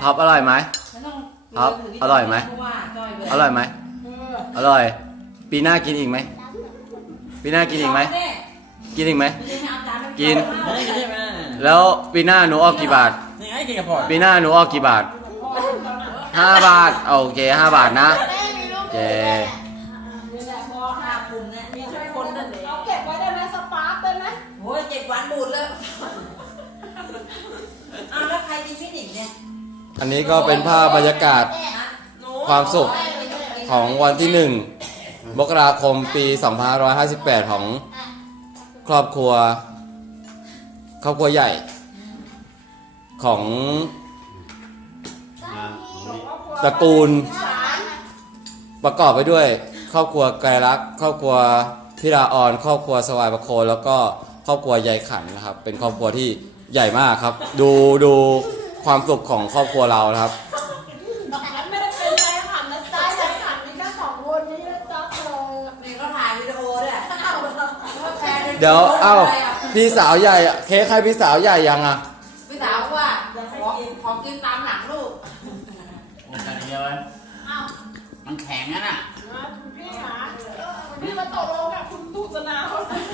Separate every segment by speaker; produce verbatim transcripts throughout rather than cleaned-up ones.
Speaker 1: ท็อปอร่อยไหมท็อปอร่อยไหมอร่อยไหมอร่อย ปีหน้ากินอีกไหมปีหน้ากินอีกไหมกินอีกไหมกินแล้วปีหน้าหนูออกกี่บาทปีหน้าหนูออกกี่บาทห้าบาทโอเคห้าบาทนะเจ
Speaker 2: เอาเก็บไว้ได้ไหมสปาร์คได้ไหม
Speaker 3: โอ้ยเจ็ดวันบูดเลยอ้าวแล้วใครกินพี่หนิงเนี่ย
Speaker 1: อันนี้ก็เป็นภาพบรรยากาศความสุขของวันที่หนึ่งมกราคมปีสองพันห้าร้อยห้าสิบแปดของครอบครัวครอบครัวใหญ่ของตระกูลประกอบไปด้วยครอบครัวไกรลักษณ์ครอบครัวพิราออนครอบครัวสวายประโคนแล้วก็ครอบครัวยายขันนะครับเป็นครอบครัวที่ใหญ่มากครับดูดูความสุขของครอบครัวเรานะครับ
Speaker 2: ไม่ได้เป็นใจขันนะจ๊ะใจขันนี่ก็สองคนนี้นะจ๊ะเธอ
Speaker 3: นี่ก็ถ่ายวิดีโอด้วย
Speaker 1: เดี๋ยวเอ้าพี่สาวใหญ่เค้กให้พี่สาวใหญ่ยังอ่ะ
Speaker 3: พี่สาวว่าขอขอกินตามหลังลูก
Speaker 4: มันกันเดียวมันแข็งนะน่ะ
Speaker 2: คุณพี่หาพี่มาตกลงกับคุณตุสนา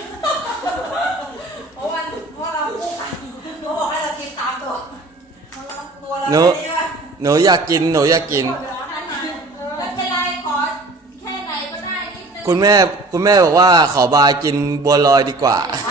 Speaker 3: เพราะว่าเพราะเราคู่กันเขาบอกให้เรากินตามตัวตัวเรา
Speaker 1: หนูหนูอยากกินหนูอยากกิน
Speaker 3: ไม่เป็นไรขอแค่ไหนก็ได้นิดนึง
Speaker 1: คุณแม่คุณแม่บอกว่าขอบายกินบัวลอยดีกว่า
Speaker 3: เ